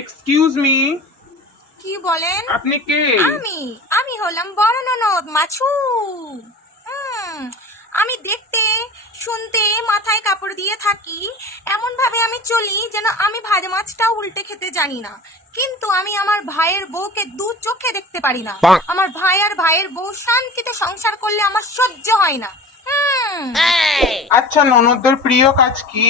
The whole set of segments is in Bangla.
এক্সকিউজ মি, কি বলেন? আপনি কে? আমি আমি হলাম বড় ননদ মাছু। আমি দেখতে শুনতে মাথায় কাপড় দিয়ে থাকি, এমন ভাবে আমি চলি যেন আমি ভাজা মাছটাও উল্টে খেতে জানি না। কিন্তু আমি আমার ভাইয়ের বউকে দু চোখে দেখতে পারি না। আমার ভাই আর ভাইয়ের বউ শান্তিতে সংসার করলে আমার সহ্য হয় না। আচ্ছা, ননদদের প্রিয় কাজ কি?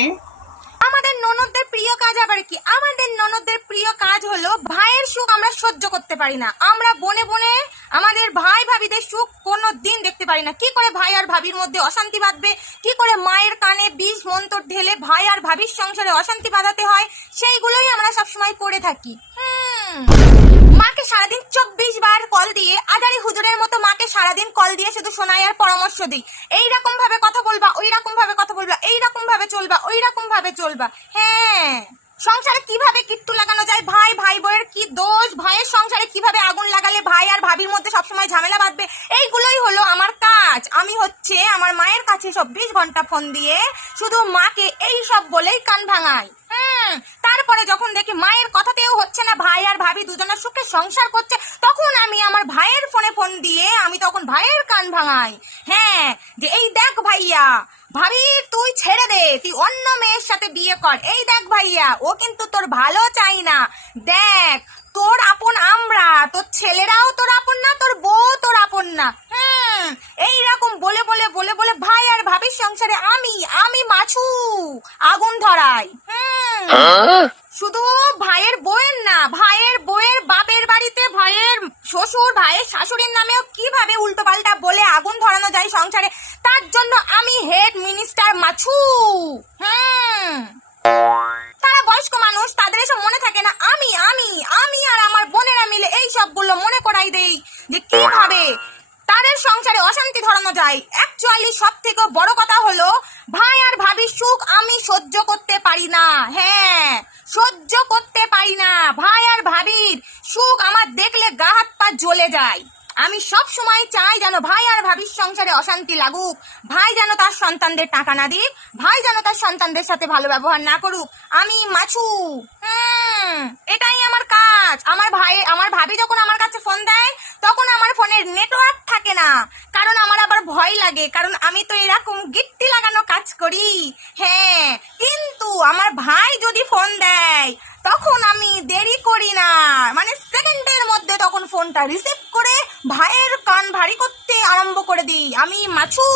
আমাদের ননদদের প্রিয় কাজ আবার কি? আমাদের ননদদের প্রিয় কাজ হলো ভাইয়ের সুখ আমরা সহ্য করতে পারি না। আমরা বনে বনে আমাদের ভাই ভাবিদের সুখ কোনো দিন দেখতে পারি না। কি করে ভাই আর ভাবির মধ্যে অশান্তি বাঁধবে, কি করে মায়ের কানে বিষ মন্তর ঢেলে ভাই আর ভাবির সংসারে অশান্তি বাঁধাতে হয়, সেইগুলোই আমরা সবসময় করে থাকি। মাকে সারাদিন 24 বার কল দিয়ে আজারি হুজুরের মতো মাকে সারাদিন কল দিয়ে শুধু শোনাই আর পরামর্শ দিই, এইরকম ভাবে কথা বলবা, ওই রকম ভাবে কথা বলবা, এইরকম ভাবে চলবা, ওই রকম ভাবে চলবা। হ্যাঁ, সংসারে কিভাবে কিট্টু লাগানো যায়, ভাই ভাই বউয়ের কি দোষ, ভাইয়ের সংসারে কিভাবে আগুন লাগালে ভাই আর ভাবির মধ্যে সবসময় ঝামেলা বাঁধবে, এইগুলোই হলো আমার কাজ। আমি হচ্ছে আমার মায়ের কাছে 24 ঘন্টা ফোন দিয়ে শুধু মাকে এই সব বলেই কান ভাঙাই। তারপরে যখন দেখি মায়ের কথাতেও হচ্ছে না, ভাই আর ভাবি দুজনের সুখে সংসার করছে, তখন আমি আমার ভাইয়ের ফোনে ফোন দিয়ে আমি তখন ভাইয়ের কান ভাঙাই। হ্যাঁ, যে এই দেখ ভাইয়া, ভাবি তুই ছেড়ে দে, তুই অন্য মেয়ের সাথে বিয়ে কর। এই দেখ ভাইয়া, ও কিন্তু তোর ভালো চাই না। দেখ, তোর আপন আমরা, তোর ছেলেরাও তোর আপন না, তোর বউ তোর আপন না। এইরকম বলে বলে বলে বলে ভাই আর ভাবির সংসারে আমি আমি মাছু আগুন ধরাই। শুধু ভাইয়ের বউয়ের না, ভাইয়ের বউয়ের বাপের বাড়িতে ভাইয়ের শ্বশুর ভাইয়ের শাশুড়ির নামেও কিভাবে উল্টো পাল্টা বলে আগুন ধরানো যায় সংসারে, তার জন্য আমি হেড মিনিস্টার মাছু। তারা বয়স্ক মানুষ, তাদের এসব মনে থাকে না। আমি আমি আমি আর আমার বোনেরা মিলে এই সবগুলো মনে করাই দেই যে কিভাবে তাদের সংসারে অশান্তি ধরানো যায়। অ্যাকচুয়ালি সব থেকে বড় কথা হলো ভাই আর ভাবির সুখ আমি সহ্য করতে পারি না। হ্যাঁ, সহ্য করতে পারি না। ভাই আর ভাবির সুখ আমার দেখলে গা হাত পা জ্বলে যায়। আমি সব সময় চাই যেন ভাই আর ভাবির সংসারে অশান্তি লাগুক, ভাই যেন তার সন্তানদের টাকা না দিক, ভাই যেন তার সন্তানদের সাথে ভালো ব্যবহার না করুক। আমি মাছু। এটাই আমার কাজ। আমার ভাবি যখন আমার কাছে ফোন দেয় তখন আমার ফোনের নেটওয়ার্ক থাকে না, কারণ আমার আবার ভয় লাগে, কারণ আমি তো এরকম গিট্টি লাগানো কাজ করি। হ্যাঁ, কিন্তু আমার ভাই যদি ফোন দেয় তখন আমি দেরি করি না, মানে সেকেন্ডের মধ্যে তখন ফোনটা রিসিভ করে ভাইয়ের কান ভারী করতে আরম্ভ করে দিই। আমি মাছু।